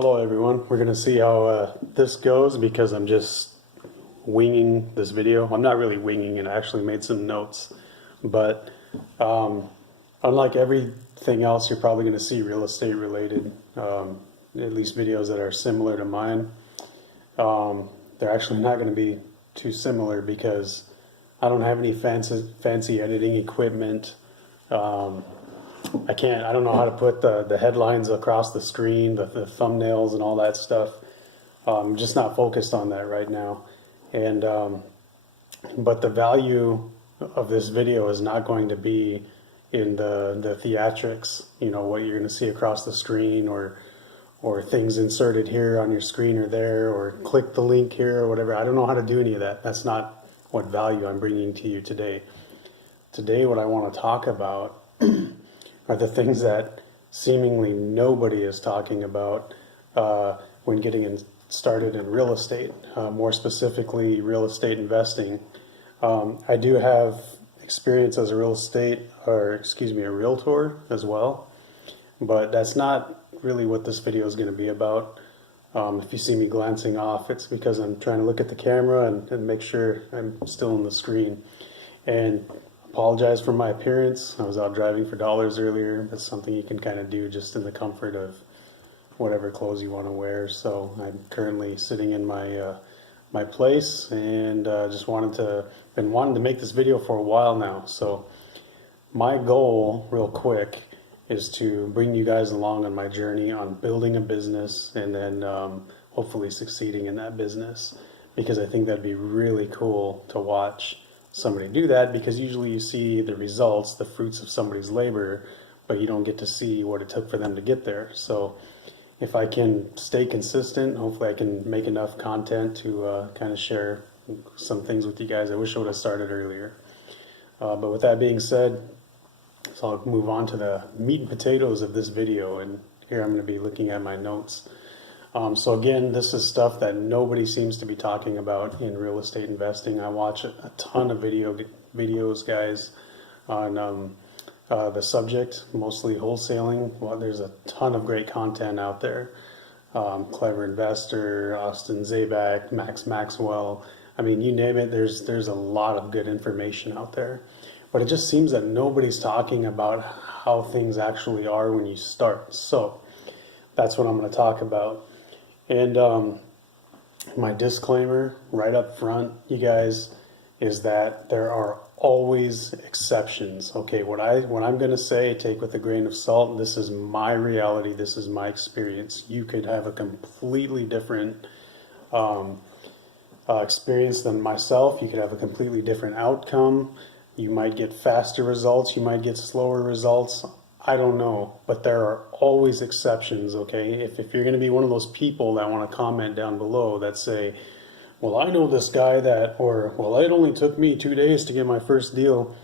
Hello everyone, we're going to see how this goes because I'm just winging this video. I'm not really winging it, I actually made some notes. But unlike everything else you're probably going to see real estate related, at least videos that are similar to mine, they're actually not going to be too similar because I don't have any fancy editing equipment. I don't know how to put the headlines across the screen, the thumbnails and all that stuff. I'm just not focused on that right now. And but the value of this video is not going to be in the theatrics, you know, what you're going to see across the screen or things inserted here on your screen or there, or click the link here or whatever. I don't know how to do any of that. That's not what value I'm bringing to you today. Today what I want to talk about are the things that seemingly nobody is talking about when getting started in real estate, more specifically real estate investing. I do have experience as a a realtor as well, but that's not really what this video is going to be about. If you see me glancing off, it's because I'm trying to look at the camera and make sure I'm still on the screen. And apologize for my appearance. I was out driving for dollars earlier. That's something you can kind of do just in the comfort of whatever clothes you want to wear. So I'm currently sitting in my my place and been wanting to make this video for a while now. So my goal, real quick, is to bring you guys along on my journey on building a business and then hopefully succeeding in that business, because I think that'd be really cool to watch somebody do that, because usually you see the results, the fruits of somebody's labor, but you don't get to see what it took for them to get there. So if I can stay consistent, hopefully I can make enough content to kind of share some things with you guys. I wish I would have started earlier. But with that being said, so I'll move on to the meat and potatoes of this video, and here I'm going to be looking at my notes. So again, this is stuff that nobody seems to be talking about in real estate investing. I watch a ton of videos, guys, on the subject, mostly wholesaling. Well, there's a ton of great content out there. Clever Investor, Austin Zabak, Max Maxwell. I mean, you name it, there's a lot of good information out there. But it just seems that nobody's talking about how things actually are when you start. So that's what I'm going to talk about. And my disclaimer right up front, you guys, is that there are always exceptions. Okay, what I'm going to say, take with a grain of salt. This is my reality. This is my experience. You could have a completely different experience than myself. You could have a completely different outcome. You might get faster results. You might get slower results. I don't know, but there are always exceptions, okay? If you're going to be one of those people that want to comment down below that say, well, I know this guy that, or, well, it only took me 2 days to get my first deal,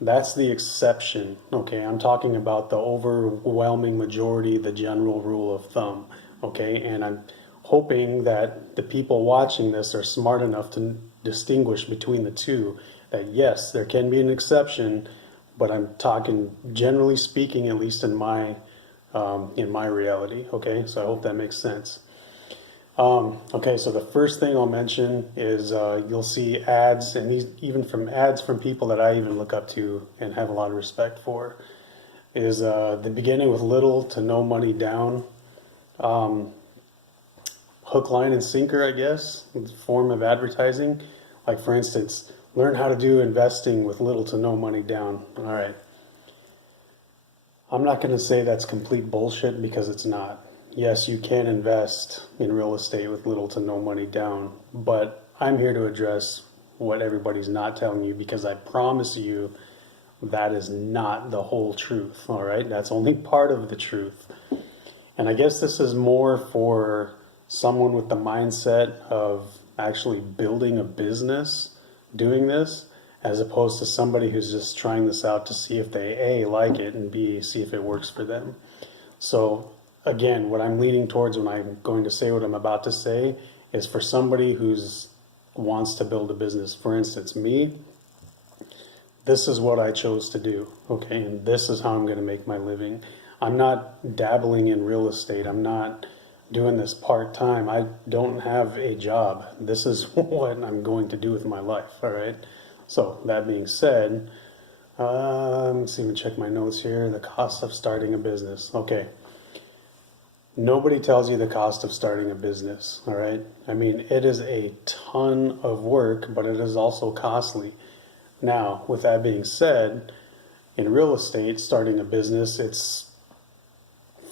that's the exception, okay? I'm talking about the overwhelming majority, the general rule of thumb, okay? And I'm hoping that the people watching this are smart enough to distinguish between the two, that yes, there can be an exception, but I'm talking generally speaking, at least in my reality. Okay, so I hope that makes sense. Okay, so the first thing I'll mention is you'll see ads, and these even from ads from people that I even look up to and have a lot of respect for, is the beginning with little to no money down, hook, line, and sinker, I guess, form of advertising. Like for instance, learn how to do investing with little to no money down. All right. I'm not going to say that's complete bullshit, because it's not. Yes, you can invest in real estate with little to no money down, but I'm here to address what everybody's not telling you, because I promise you that is not the whole truth. All right. That's only part of the truth. And I guess this is more for someone with the mindset of actually building a business doing this, as opposed to somebody who's just trying this out to see if they A, like it, and B, see if it works for them. So again, what I'm leaning towards when I'm going to say what I'm about to say is for somebody who's wants to build a business. For instance, me, this is what I chose to do, okay, and this is how I'm going to make my living. I'm not dabbling in real estate. I'm not doing this part-time. I don't have a job. This is what I'm going to do with my life, all right? So that being said, let's even check my notes here. The cost of starting a business. Okay. Nobody tells you the cost of starting a business, all right? I mean, it is a ton of work, but it is also costly. Now, with that being said, in real estate, starting a business, it's,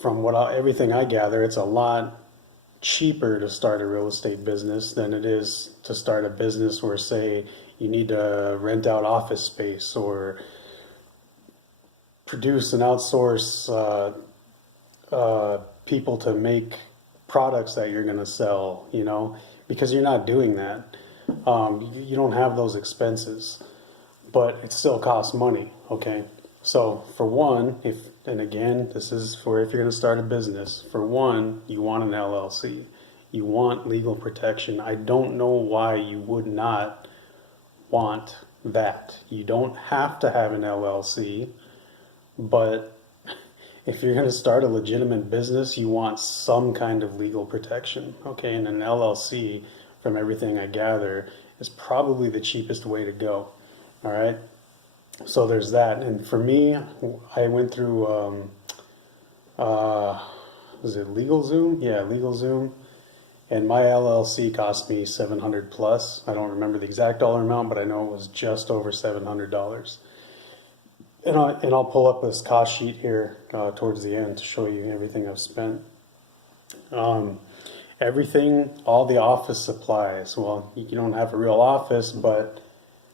from everything I gather, it's a lot cheaper to start a real estate business than it is to start a business where, say, you need to rent out office space or produce and outsource people to make products that you're going to sell, you know, because you're not doing that. You don't have those expenses, but it still costs money, okay? So for one, and again, this is for if you're going to start a business, for one, you want an LLC. You want legal protection. I don't know why you would not want that. You don't have to have an LLC, but if you're going to start a legitimate business, you want some kind of legal protection, okay? And an LLC, from everything I gather, is probably the cheapest way to go, all right? So there's that. And for me, I went through, was it LegalZoom? Yeah, LegalZoom. And my LLC cost me $700 plus. I don't remember the exact dollar amount, but I know it was just over $700. And I'll pull up this cost sheet here towards the end to show you everything I've spent. Everything, all the office supplies. Well, you don't have a real office, but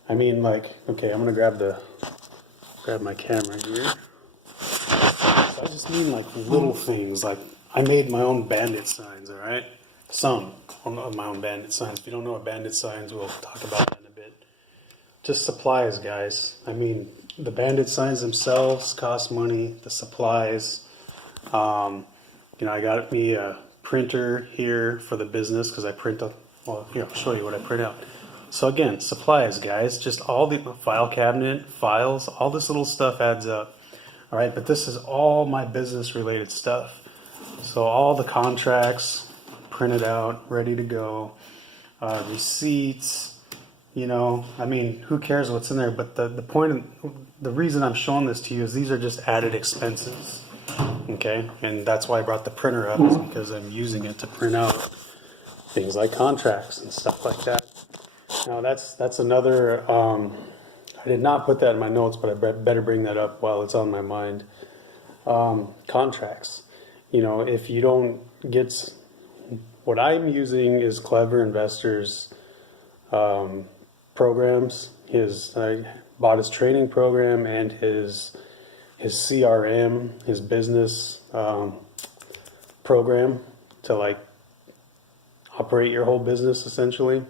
I mean, like, okay, I'm gonna grab my camera here. So I just mean like little things. Like I made my own bandit signs. All right, some of my own bandit signs. If you don't know what bandit signs, we'll talk about that in a bit. Just supplies, guys. I mean, the bandit signs themselves cost money. The supplies, I got me a printer here for the business because I print up. Well, here I'll show you what I print out. So again, supplies, guys. Just all the file cabinet, files, all this little stuff adds up. All right, but this is all my business-related stuff. So all the contracts printed out, ready to go, receipts. I mean, who cares what's in there? But the reason I'm showing this to you is these are just added expenses, okay? And that's why I brought the printer up, is because I'm using it to print out things like contracts and stuff like that. Now that's another, I did not put that in my notes, but I better bring that up while it's on my mind. Contracts. If you don't get, what I'm using is Clever Investors programs. I bought his training program and his CRM, his business program to like operate your whole business essentially.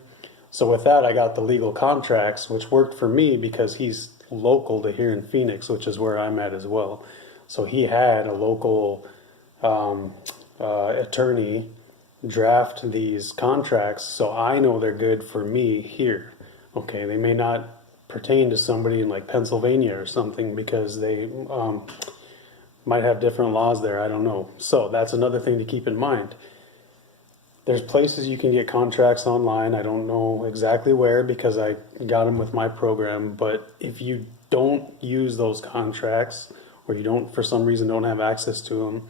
So with that, I got the legal contracts, which worked for me because he's local to here in Phoenix, which is where I'm at as well. So he had a local attorney draft these contracts, so I know they're good for me here. Okay, they may not pertain to somebody in like Pennsylvania or something because they might have different laws there. I don't know. So that's another thing to keep in mind. There's places you can get contracts online. I don't know exactly where because I got them with my program. But if you don't use those contracts or you don't, for some reason, don't have access to them,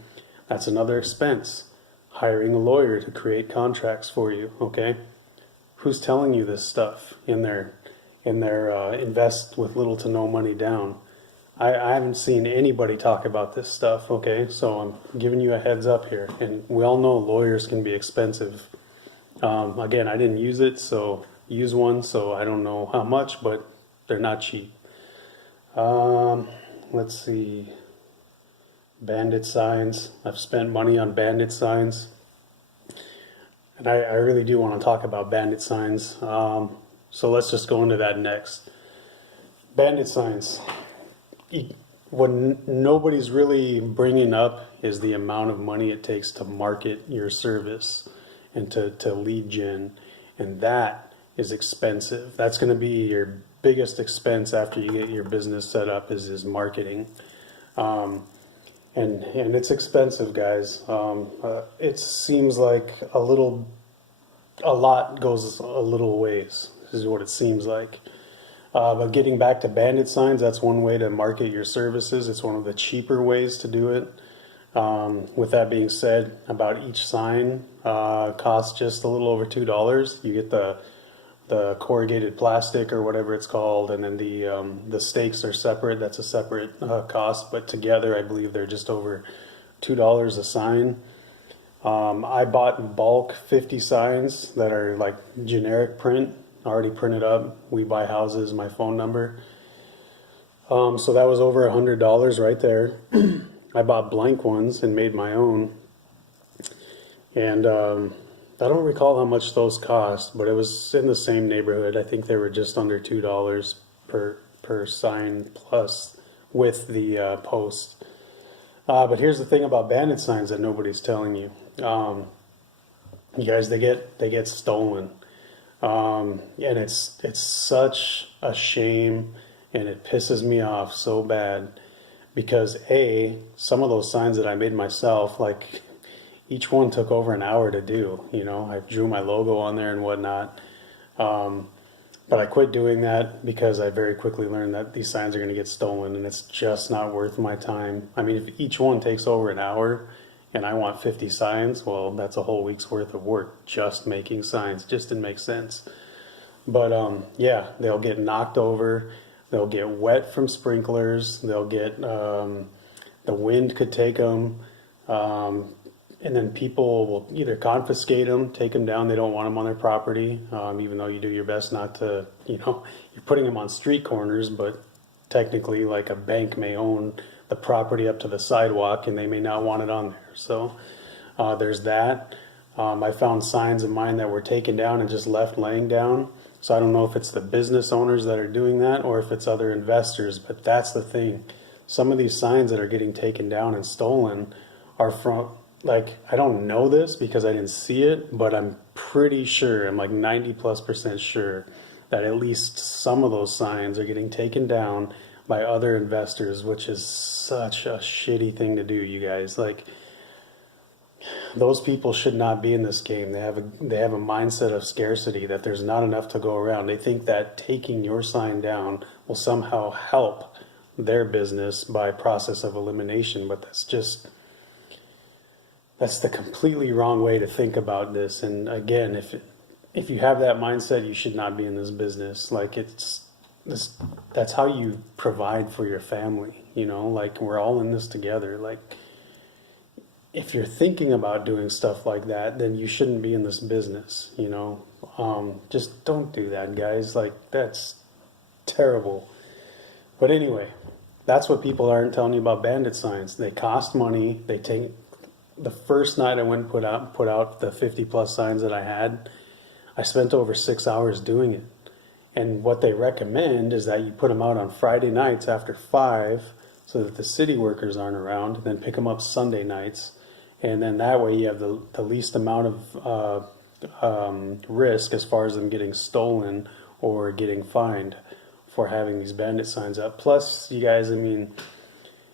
that's another expense. Hiring a lawyer to create contracts for you, okay? Who's telling you this stuff in their invest with little to no money down? I haven't seen anybody talk about this stuff, okay? So I'm giving you a heads up here. And we all know lawyers can be expensive. Again, I didn't use it, so use one, so I don't know how much, but they're not cheap. Let's see. Bandit signs. I've spent money on bandit signs. And I really do want to talk about bandit signs. So let's just go into that next. Bandit signs. What nobody's really bringing up is the amount of money it takes to market your service and to lead gen. And that is expensive. That's going to be your biggest expense after you get your business set up is marketing. And and it's expensive, guys. It seems like a lot goes a little ways, is what it seems like. But getting back to bandit signs, that's one way to market your services. It's one of the cheaper ways to do it. With that being said, about each sign costs just a little over $2. You get the corrugated plastic or whatever it's called, and then the stakes are separate. That's a separate cost, but together I believe they're just over $2 a sign. I bought in bulk 50 signs that are like generic print, already printed up. We buy houses, my phone number. So that was over $100 right there. I bought blank ones and made my own. And I don't recall how much those cost, but it was in the same neighborhood. I think they were just under $2 per sign plus with the post. But here's the thing about bandit signs that nobody's telling you. You guys, they get stolen. And it's such a shame, and it pisses me off so bad because some of those signs that I made myself, like each one took over an hour to do. You know, I drew my logo on there and whatnot. But I quit doing that because I very quickly learned that these signs are going to get stolen, and it's just not worth my time. I mean, if each one takes over an hour and I want 50 signs, well, that's a whole week's worth of work just making signs. Just didn't make sense. But yeah, they'll get knocked over. They'll get wet from sprinklers. They'll get, the wind could take them. And then people will either confiscate them, take them down. They don't want them on their property, even though you do your best not to, you're putting them on street corners, but technically like a bank may own the property up to the sidewalk and they may not want it on there. So there's that. I found signs of mine that were taken down and just left laying down. So I don't know if it's the business owners that are doing that or if it's other investors, but that's the thing. Some of these signs that are getting taken down and stolen are from, like, I don't know this because I didn't see it, but I'm pretty sure, I'm like 90+% sure that at least some of those signs are getting taken down by other investors, which is such a shitty thing to do, you guys. Like, those people should not be in this game. They have a mindset of scarcity, that there's not enough to go around. They think that taking your sign down will somehow help their business by process of elimination, but that's the completely wrong way to think about this. And again, if you have that mindset, you should not be in this business. Like, that's how you provide for your family, like, we're all in this together. Like, if you're thinking about doing stuff like that, then you shouldn't be in this business, just don't do that, guys. Like, that's terrible. But anyway, that's what people aren't telling you about bandit signs. They cost money. The first night I went and put out the 50+ signs that I had, I spent over 6 hours doing it. And what they recommend is that you put them out on Friday nights after 5 so that the city workers aren't around, then pick them up Sunday nights. And then that way you have the least amount of risk as far as them getting stolen or getting fined for having these bandit signs up. Plus, you guys, I mean,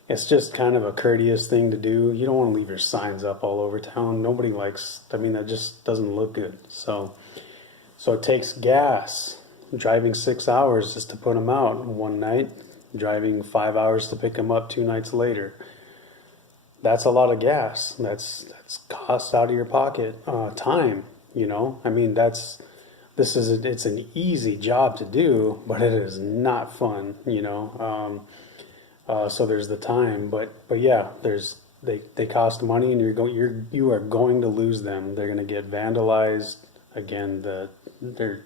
it's just kind of a courteous thing to do. You don't want to leave your signs up all over town. Nobody likes, that just doesn't look good. So it takes gas, driving 6 hours just to put them out one night, driving 5 hours to pick them up 2 nights later. That's a lot of gas. That's costs out of your pocket. Time, it's an easy job to do, but it is not fun, so there's the time, but yeah, they cost money, and you are going to lose them. They're going to get vandalized. Again, they're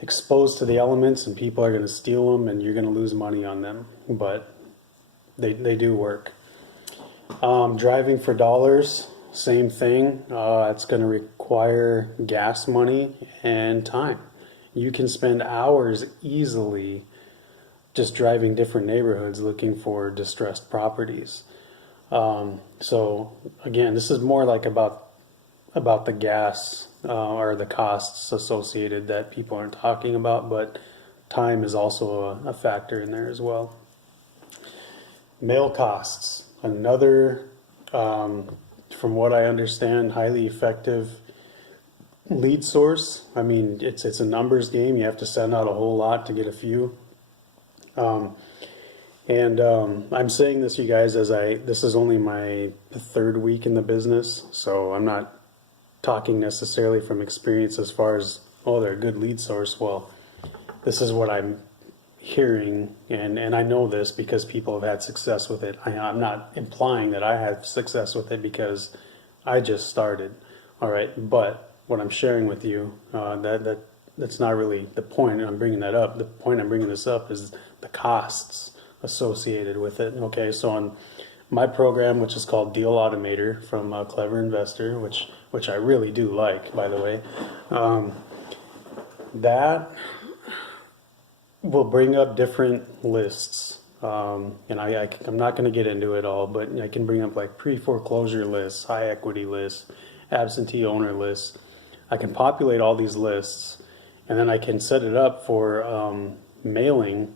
exposed to the elements, and people are going to steal them, and you're going to lose money on them. But they do work. Driving for dollars, same thing. It's going to require gas money and time. You can spend hours easily just driving different neighborhoods looking for distressed properties. So again, this is more like about the gas or the costs associated that people aren't talking about, but time is also a factor in there as well. Mail costs. another, from what I understand, highly effective lead source. I mean, it's a numbers game. You have to send out a whole lot to get a few. I'm saying this, you guys, this is only my third week in the business, so I'm not talking necessarily from experience as far as, oh, they're a good lead source. Well, this is what I'm hearing, and I know this because people have had success with it. I'm not implying that I have success with it because I just started, all right? But what I'm sharing with you, that's not really the point. I'm bringing that up. The point I'm bringing this up is the costs associated with it. Okay, so on my program, which is called Deal Automator from Clever Investor, which I really do like, by the way, that will bring up different lists. And I'm not going to get into it all, but I can bring up like pre-foreclosure lists, high equity lists, absentee owner lists. I can populate all these lists, and then I can set it up for mailing,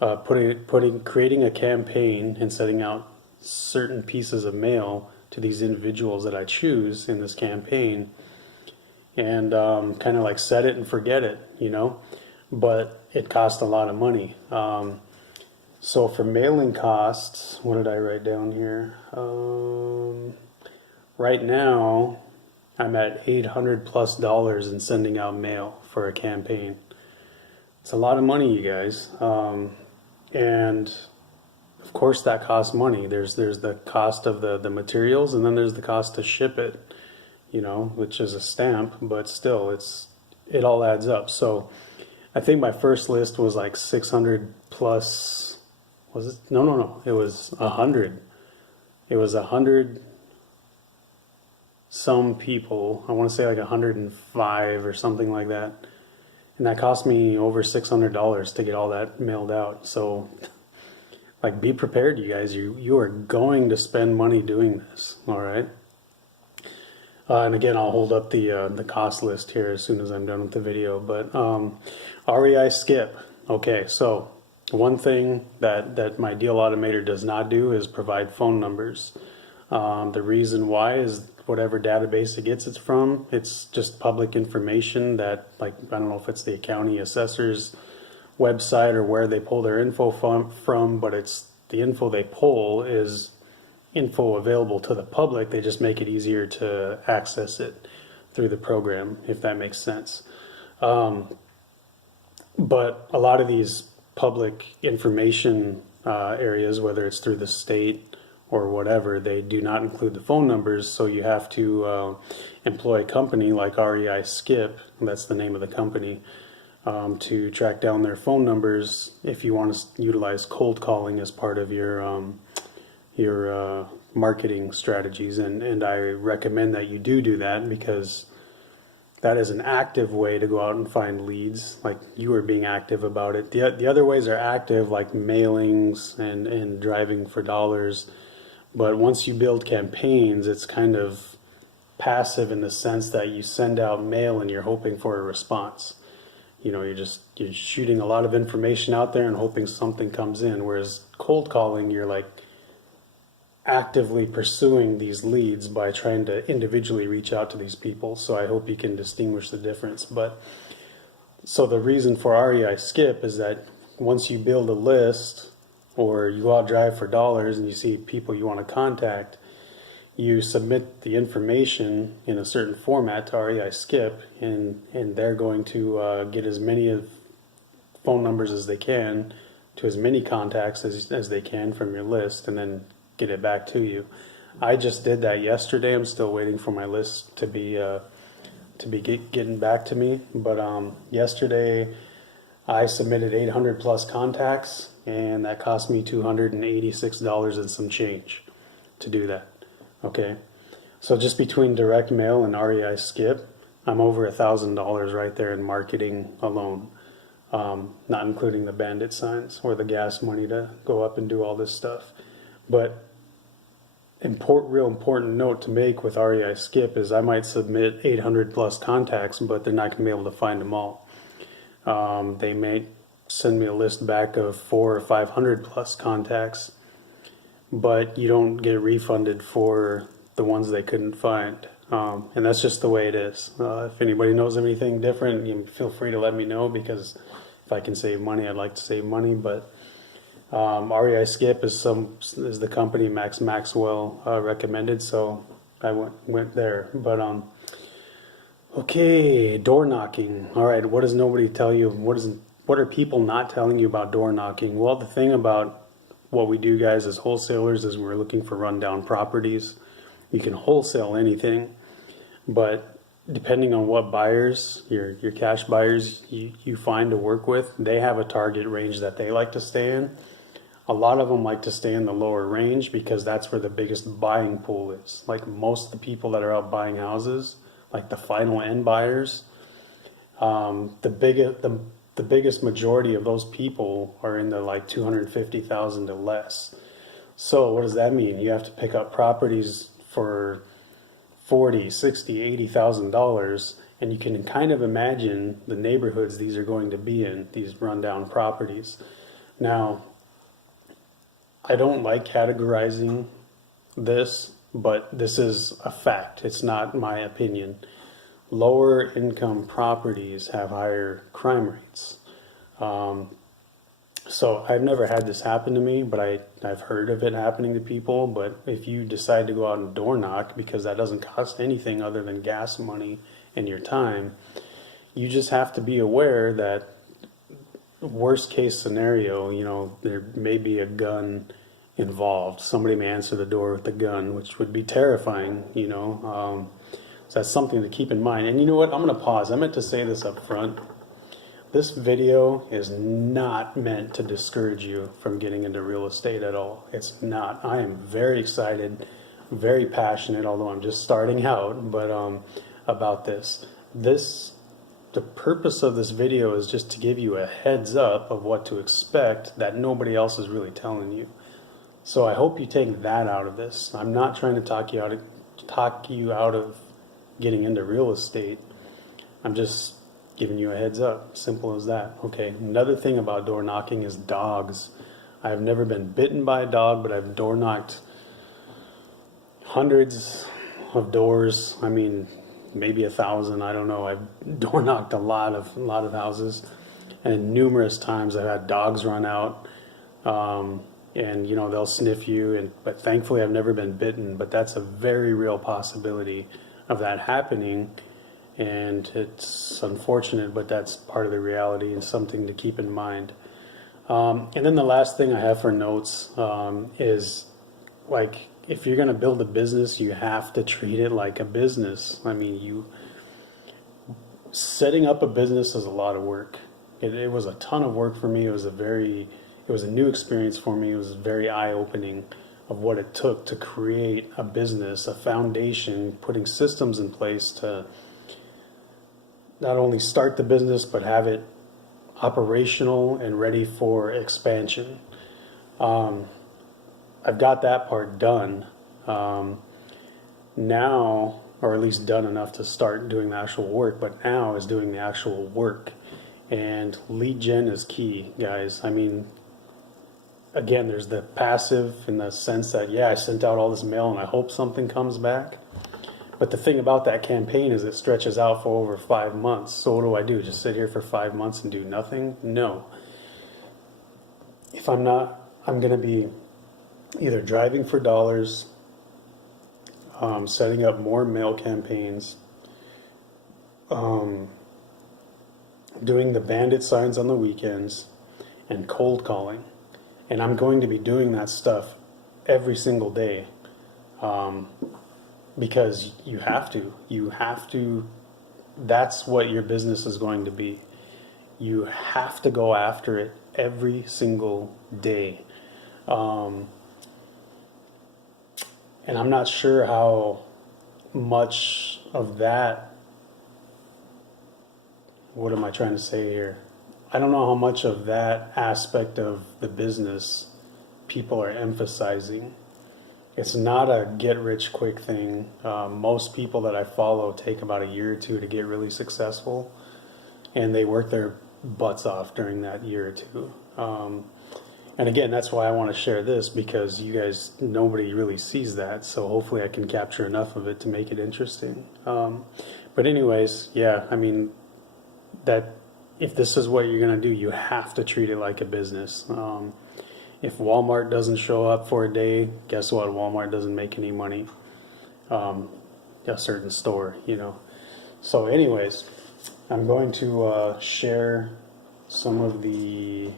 creating a campaign and setting out certain pieces of mail to these individuals that I choose in this campaign, and kind of like set it and forget it, you know. But it costs a lot of money. So for mailing costs, what did I write down here? Right now, I'm at $800+ in sending out mail for a campaign. It's a lot of money, you guys. And of course that costs money. There's the cost of the materials, and then there's the cost to ship it, you know, which is a stamp, but still it all adds up. So I think my first list was like 600 plus. Was it? No. It was 100. It was 100 some people. I want to say like 105 or something like that. And that cost me over $600 to get all that mailed out. So, like, be prepared, you guys. You are going to spend money doing this. All right. And again, I'll hold up the cost list here as soon as I'm done with the video. But REI Skip. Okay, so one thing that my Deal Automator does not do is provide phone numbers. The reason why is whatever database it gets it from, it's just public information that, like, I don't know if it's the county assessor's website or where they pull their info from, but it's the info they pull is info available to the public. They just make it easier to access it through the program, if that makes sense. But a lot of these public information areas, whether it's through the state or whatever, they do not include the phone numbers, so you have to employ a company like REI Skip, that's the name of the company, to track down their phone numbers if you want to utilize cold calling as part of your marketing strategies. And I recommend that you do that, because that is an active way to go out and find leads, like you are being active about it. The other ways are active, like mailings and driving for dollars. But once you build campaigns, it's kind of passive in the sense that you send out mail and you're hoping for a response. You know, you're shooting a lot of information out there and hoping something comes in. Whereas cold calling, you're like actively pursuing these leads by trying to individually reach out to these people. So I hope you can distinguish the difference. But so the reason for REI Skip is that once you build a list, or you go out drive for dollars and you see people you want to contact, you submit the information in a certain format to REI Skip, and they're going to get as many of phone numbers as they can to as many contacts as they can from your list, and then get it back to you. I just did that yesterday. I'm still waiting for my list to be getting back to me. But yesterday I submitted 800+ contacts, and that cost me $286 and some change to do that. Okay, so just between direct mail and REI Skip, I'm over $1,000 right there in marketing alone, not including the bandit signs or the gas money to go up and do all this stuff. But real important note to make with REI Skip is I might submit 800+ contacts, but they're not going to be able to find them all. They may send me a list back of 400 or 500+ contacts, but you don't get refunded for the ones they couldn't find. And that's just the way it is. If anybody knows of anything different, you feel free to let me know, because if I can save money, I'd like to save money. But REI Skip is the company Max Maxwell recommended, so I went there. But okay, door knocking. All right, what does nobody tell you? What are people not telling you about door knocking? Well, the thing about what we do, guys, as wholesalers, is we're looking for rundown properties. You can wholesale anything, but depending on what buyers, your cash buyers you find to work with, they have a target range that they like to stay in. A lot of them like to stay in the lower range because that's where the biggest buying pool is. Like most of the people that are out buying houses, like the final end buyers, the biggest majority of those people are in the like 250,000 to less. So what does that mean? You have to pick up properties for 40, 60, $80,000, and you can kind of imagine the neighborhoods these are going to be in, these rundown properties. Now, I don't like categorizing this, but this is a fact. It's not my opinion. Lower income properties have higher crime rates. So I've never had this happen to me, but I've heard of it happening to people. But if you decide to go out and door knock, because that doesn't cost anything other than gas money and your time, you just have to be aware that worst case scenario, there may be a gun involved. Somebody may answer the door with a gun, which would be terrifying, So that's something to keep in mind. And you know what? I'm going to pause. I meant to say this up front. This video is not meant to discourage you from getting into real estate at all. It's not. I am very excited, very passionate, although I'm just starting out, but about this. The purpose of this video is just to give you a heads up of what to expect that nobody else is really telling you. So I hope you take that out of this. I'm not trying to talk you out of getting into real estate. I'm just giving you a heads up. Simple as that. Okay. Another thing about door knocking is dogs. I've never been bitten by a dog, but I've door knocked hundreds of doors. I mean, maybe 1,000. I don't know. I've door knocked a lot of houses, and numerous times I've had dogs run out. And they'll sniff you, but thankfully I've never been bitten. But that's a very real possibility of that happening, and it's unfortunate, but that's part of the reality and something to keep in mind. And then the last thing I have for notes is, like, if you're going to build a business, you have to treat it like a business. I mean, setting up a business is a lot of work. It was a ton of work for me. It was a new experience for me. It was very eye-opening of what it took to create a business, a foundation, putting systems in place to not only start the business, but have it operational and ready for expansion. I've got that part done now, or at least done enough to start doing the actual work, but now is doing the actual work. And lead gen is key, guys. I mean, again, there's the passive in the sense that, yeah, I sent out all this mail and I hope something comes back. But the thing about that campaign is it stretches out for over 5 months. So what do? Just sit here for 5 months and do nothing? No. If I'm not, I'm going to be either driving for dollars, setting up more mail campaigns, doing the bandit signs on the weekends, and cold calling. And I'm going to be doing that stuff every single day, because you have to. You have to. That's what your business is going to be. You have to go after it every single day. And I'm not sure how much of that, what am I trying to say here? I don't know how much of that aspect of the business people are emphasizing. It's not a get-rich-quick thing. Most people that I follow take about a year or two to get really successful, and they work their butts off during that year or two. And And again, that's why I want to share this, because you guys, nobody really sees that. So hopefully I can capture enough of it to make it interesting. But anyways, yeah, I mean, that if this is what you're going to do, you have to treat it like a business. If Walmart doesn't show up for a day, guess what? Walmart doesn't make any money. A certain store, you know. So anyways, I'm going to share some of the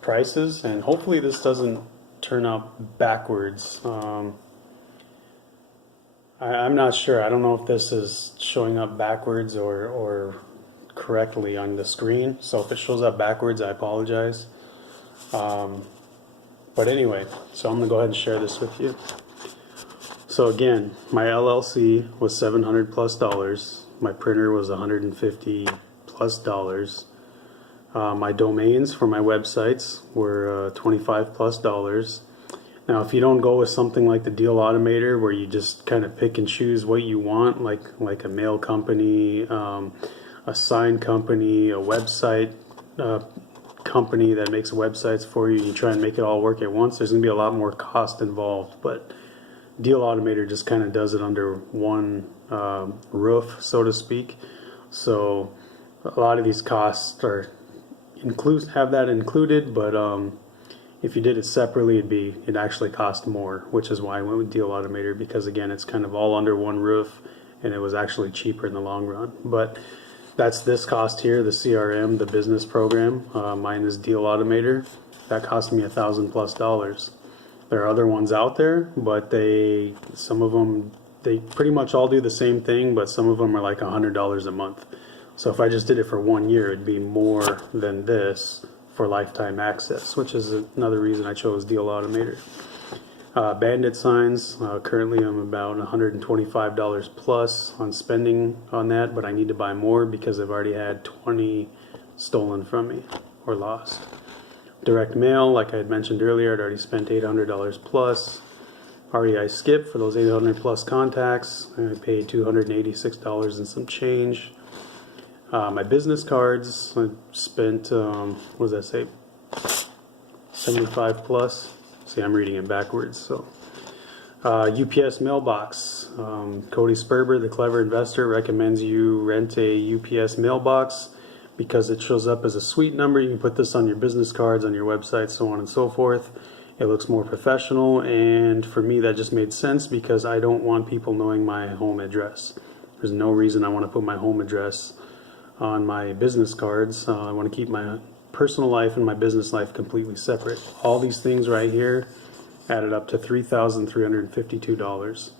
prices, and hopefully this doesn't turn out backwards. I'm not sure. I don't know if this is showing up backwards or correctly on the screen. So if it shows up backwards, I apologize. But anyway, so I'm going to go ahead and share this with you. So again, my LLC was $700+. My printer was $150+. My domains for my websites were $25+. Now, if you don't go with something like the Deal Automator, where you just kind of pick and choose what you want, like a mail company, a sign company, a website company that makes websites for you, you try and make it all work at once, there's going to be a lot more cost involved. But Deal Automator just kind of does it under one roof, so to speak. So a lot of these costs are have that included, but if you did it separately, it'd actually cost more, which is why I went with Deal Automator, because again, it's kind of all under one roof, and it was actually cheaper in the long run. But that's this cost here, the CRM, the business program. Mine is Deal Automator. That cost me $1,000+. There are other ones out there, but some of them, they pretty much all do the same thing, but some of them are like $100 a month. So if I just did it for 1 year, it'd be more than this for lifetime access, which is another reason I chose Deal Automator. Bandit signs, currently I'm about $125 plus on spending on that, but I need to buy more because I've already had 20 stolen from me or lost. Direct mail, like I had mentioned earlier, I'd already spent $800 plus. REI Skip, for those 800 plus contacts, I paid $286 and some change. My business cards, I spent, what does that say, 75 plus. See, I'm reading it backwards. So, UPS mailbox. Cody Sperber, the clever investor, recommends you rent a UPS mailbox because it shows up as a suite number. You can put this on your business cards, on your website, so on and so forth. It looks more professional, and for me that just made sense because I don't want people knowing my home address. There's no reason I want to put my home address on my business cards. I want to keep my personal life and my business life completely separate. All these things right here added up to $3,352.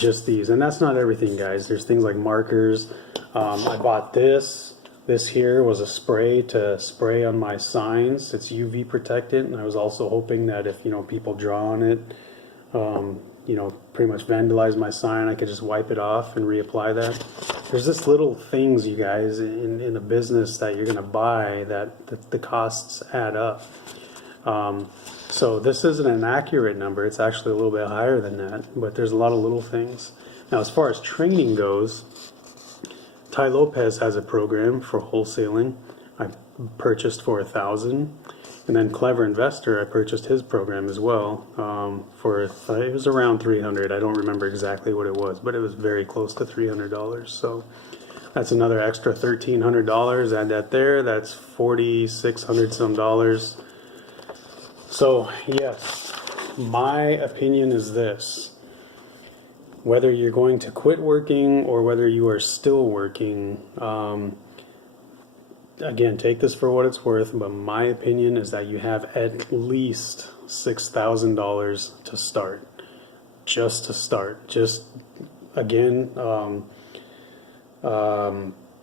Just these, and that's not everything, guys. There's things like markers. I bought this. This here was a spray to spray on my signs. It's UV protectant, and I was also hoping that if people draw on it, pretty much vandalize my sign, I could just wipe it off and reapply that. There's just little things, you guys, in a business that you're going to buy that the costs add up. So this isn't an accurate number. It's actually a little bit higher than that, but there's a lot of little things. Now, as far as training goes, Ty Lopez has a program for wholesaling. I purchased for $1,000, and then Clever Investor, I purchased his program as well for it was around $300. I don't remember exactly what it was, but it was very close to $300. So that's another extra $1,300. Add that there. That's $4,600 some dollars. So yes, my opinion is this. Whether you're going to quit working or whether you are still working, again, take this for what it's worth, but my opinion is that you have at least $6,000 to start. Just to start. Just, again,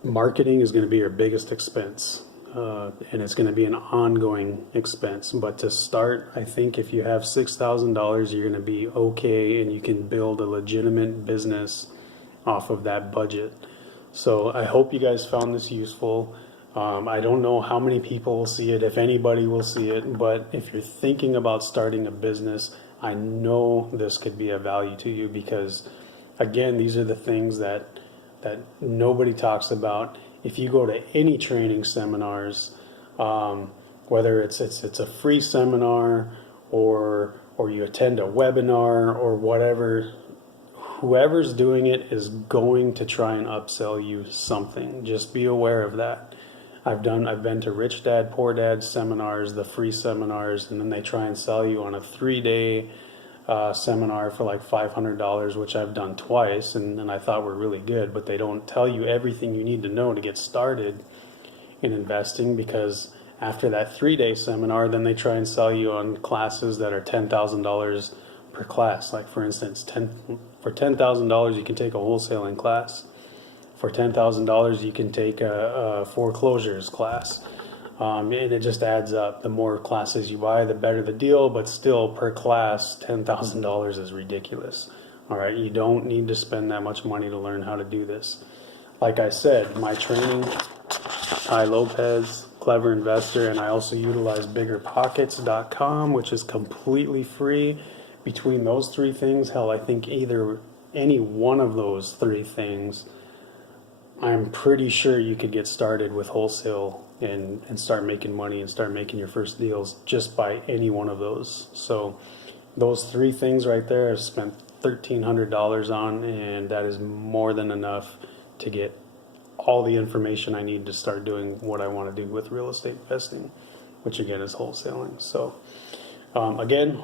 marketing is going to be your biggest expense. And it's going to be an ongoing expense. But to start, I think if you have $6,000, you're going to be okay, and you can build a legitimate business off of that budget. So I hope you guys found this useful. I don't know how many people will see it, if anybody will see it, but if you're thinking about starting a business, I know this could be of value to you because, again, these are the things that nobody talks about. If you go to any training seminars, whether it's a free seminar or you attend a webinar or whatever, whoever's doing it is going to try and upsell you something. Just be aware of that. I've been to Rich Dad Poor Dad seminars, the free seminars, and then they try and sell you on a 3-day seminar for like $500, which I've done twice, and I thought were really good, but they don't tell you everything you need to know to get started in investing, because after that 3-day seminar, then they try and sell you on classes that are $10,000 per class. Like for instance, for $10,000 you can take a wholesaling class. For $10,000 you can take a foreclosures class. And it just adds up. The more classes you buy, the better the deal, but still per class, $10,000 is ridiculous. All right, you don't need to spend that much money to learn how to do this. Like I said, my training, I Lopez, Clever Investor, and I also utilize biggerpockets.com, which is completely free. Between those three things, hell, I think either any one of those three things, I'm pretty sure you could get started with wholesale and start making money and start making your first deals just by any one of those. So those three things right there I've spent $1,300 on, and that is more than enough to get all the information I need to start doing what I want to do with real estate investing, which again is wholesaling. So again,